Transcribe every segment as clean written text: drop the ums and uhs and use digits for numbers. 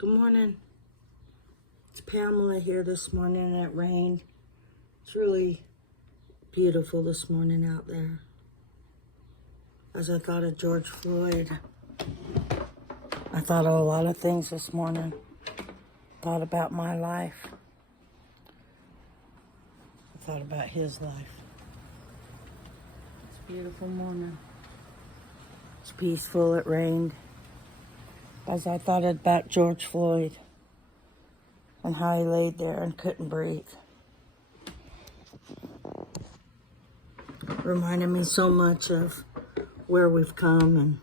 Good morning. It's Pamela here this morning. It rained. It's really beautiful this morning out there. As I thought of George Floyd, I thought of a lot of things this morning. Thought about my life. I thought about his life. It's a beautiful morning. It's peaceful. It rained. As I thought about George Floyd and how he laid there and couldn't breathe. Reminded me so much of where we've come, and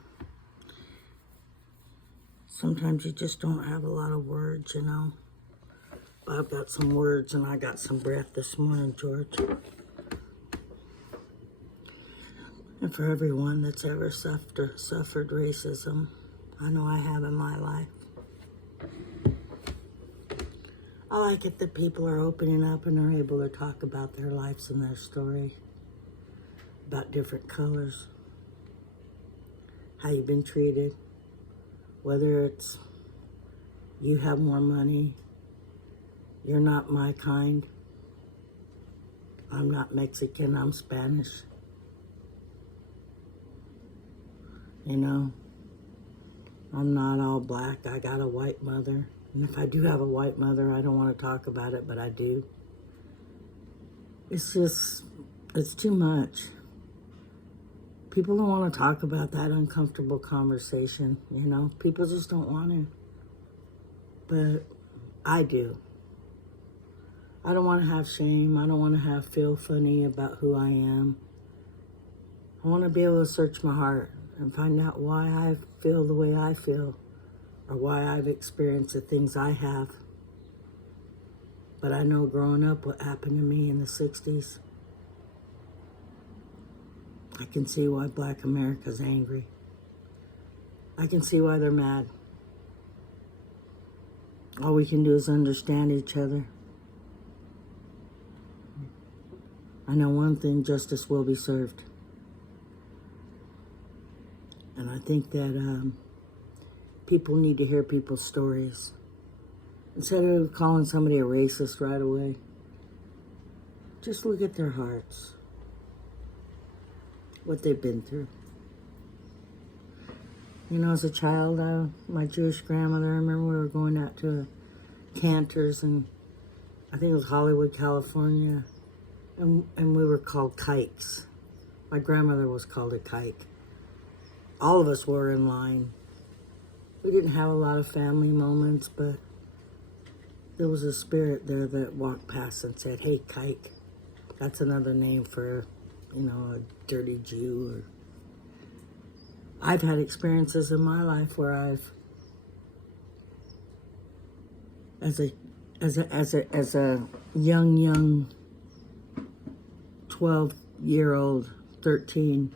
sometimes you just don't have a lot of words, you know. But I've got some words and I got some breath this morning, George. And for everyone that's ever suffered racism, I know I have in my life. I like it that people are opening up and are able to talk about their lives and their story, about different colors, how you've been treated, whether it's you have more money, you're not my kind, I'm not Mexican, I'm Spanish. You know, I'm not all black, I got a white mother. And if I do have a white mother, I don't want to talk about it, but I do. It's too much. People don't want to talk about that uncomfortable conversation, you know? People just don't want to. But I do. I don't want to have shame. I don't want to feel funny about who I am. I want to be able to search my heart and find out why I feel the way I feel, or why I've experienced the things I have. But I know growing up what happened to me in the 60s. I can see why Black America's angry. I can see why they're mad. All we can do is understand each other. I know one thing, justice will be served. And I think that people need to hear people's stories. Instead of calling somebody a racist right away, just look at their hearts, what they've been through. You know, as a child, my Jewish grandmother, I remember we were going out to Cantor's, and I think it was Hollywood, California, and we were called kikes. My grandmother was called a kike. All of us were in line. We didn't have a lot of family moments, but there was a spirit there that walked past and said, "Hey, kike." That's another name for, you know, a dirty Jew. I've had experiences in my life where I've, as a young 12-year-old, 13,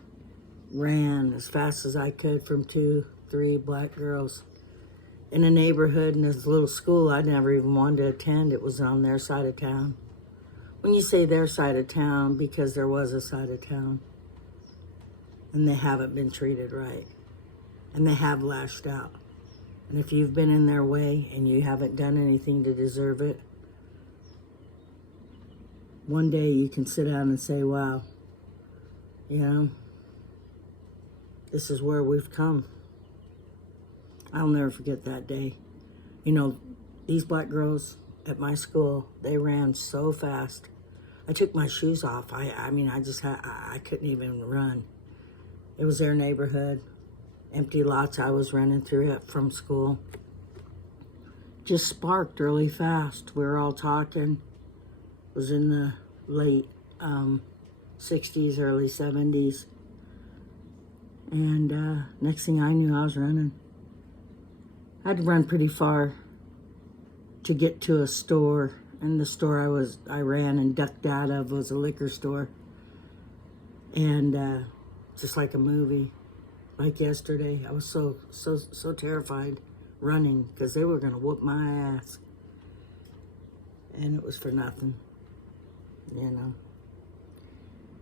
ran as fast as I could from 2, 3 black girls in a neighborhood in this little school I never even wanted to attend. It was on their side of town. When you say their side of town, because there was a side of town, and they haven't been treated right, and they have lashed out. And if you've been in their way and you haven't done anything to deserve it, one day you can sit down and say, wow, you know, this is where we've come. I'll never forget that day. You know, these black girls at my school, they ran so fast. I took my shoes off. I couldn't even run. It was their neighborhood, empty lots I was running through it from school. Just sparked really fast. We were all talking. It was in the late 60s, early 70s. And next thing I knew, I was running. I had to run pretty far to get to a store. And the store I ran and ducked out of was a liquor store. And just like a movie, like yesterday, I was so terrified running because they were going to whoop my ass. And it was for nothing, you know.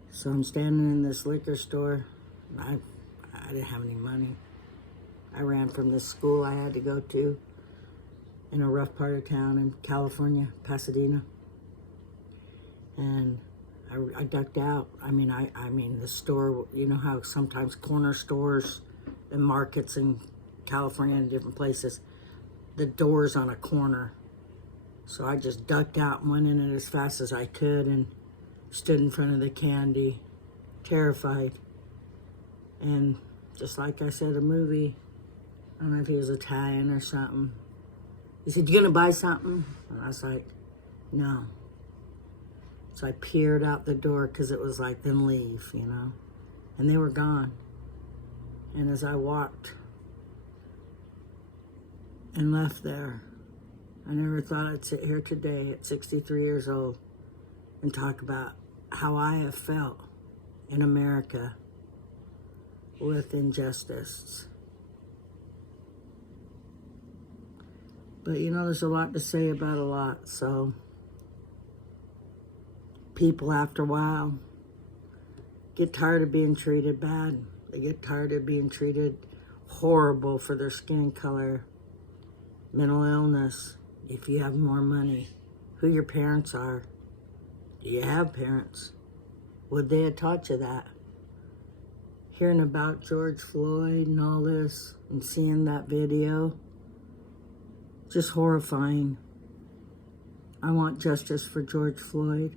So I'm standing in this liquor store. I didn't have any money. I ran from this school I had to go to in a rough part of town in California, Pasadena. And I ducked out. I mean, the store, you know how sometimes corner stores and markets in California and different places, the door's on a corner. So I just ducked out and went in it as fast as I could and stood in front of the candy, terrified. And just like I said, a movie, I don't know if he was Italian or something. He said, "You gonna buy something?" And I was like, "No." So I peered out the door because it was like, then leave, you know. And they were gone. And as I walked and left there, I never thought I'd sit here today at 63 years old and talk about how I have felt in America with injustice. But you know, there's a lot to say about a lot, so people after a while get tired of being treated bad. They get tired of being treated horrible for their skin color, mental illness, if you have more money, who your parents are. Do you have parents? Would they have taught you that? Hearing about George Floyd and all this and seeing that video, just horrifying. I want justice for George Floyd.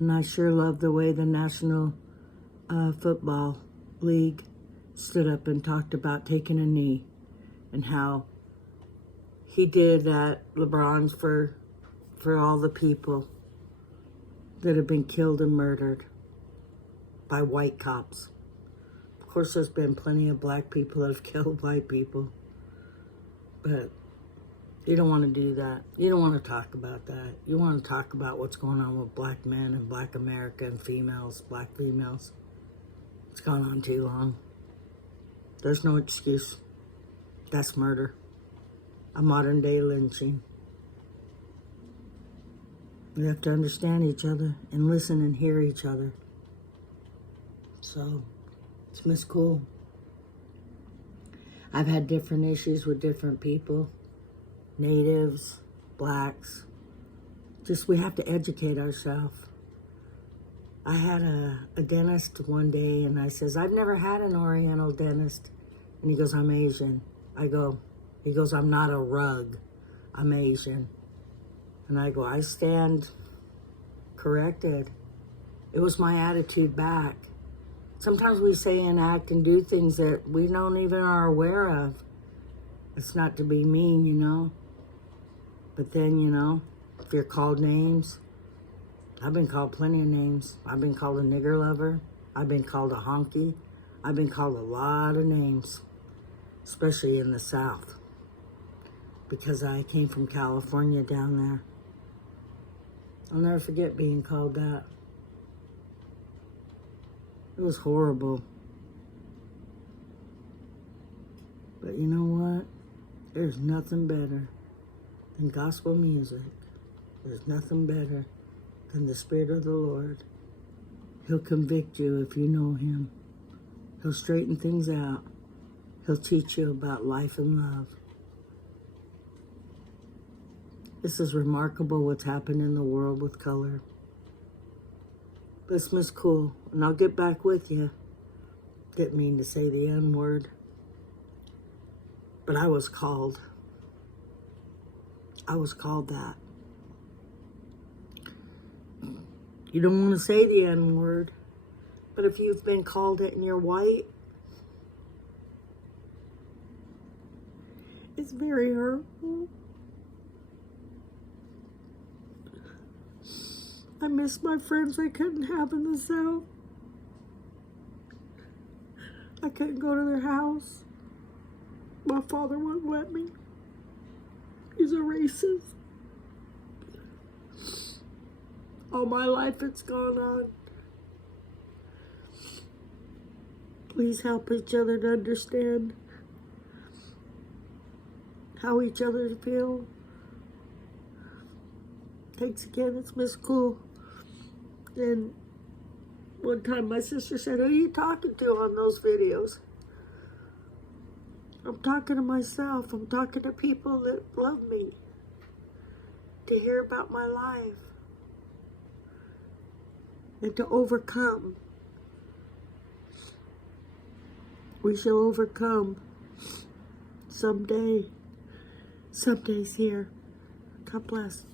And I sure love the way the National Football League stood up and talked about taking a knee and how he did at LeBron's for all the people that have been killed and murdered by white cops. Of course, there's been plenty of black people that have killed white people, but you don't want to do that. You don't want to talk about that. You want to talk about what's going on with black men and black America and females, black females. It's gone on too long. There's no excuse. That's murder. A modern day lynching. We have to understand each other and listen and hear each other. So, it's Miss Cool. I've had different issues with different people. Natives, blacks. Just, we have to educate ourselves. I had a dentist one day and I says, "I've never had an Oriental dentist." And he goes, "I'm Asian." He goes, "I'm not a rug. I'm Asian." And I go, "I stand corrected." It was my attitude back. Sometimes we say and act and do things that we don't even are aware of. It's not to be mean, you know. But then, you know, if you're called names, I've been called plenty of names. I've been called a nigger lover. I've been called a honky. I've been called a lot of names, especially in the South, because I came from California down there. I'll never forget being called that. It was horrible. But you know what? There's nothing better than gospel music. There's nothing better than the Spirit of the Lord. He'll convict you if you know Him. He'll straighten things out. He'll teach you about life and love. This is remarkable what's happened in the world with color. This Miss Cool, and I'll get back with you. Didn't mean to say the N-word, but I was called. I was called that. You don't want to say the N-word, but if you've been called it and you're white, it's very hurtful. I miss my friends I couldn't have in the South. I couldn't go to their house. My father wouldn't let me. He's a racist. All my life it's gone on. Please help each other to understand how each other feel. Thanks again, it's Miss Cool. And one time my sister said, "Who are you talking to on those videos?" I'm talking to myself. I'm talking to people that love me. to hear about my life and to overcome. We shall overcome someday. Someday's here. God bless.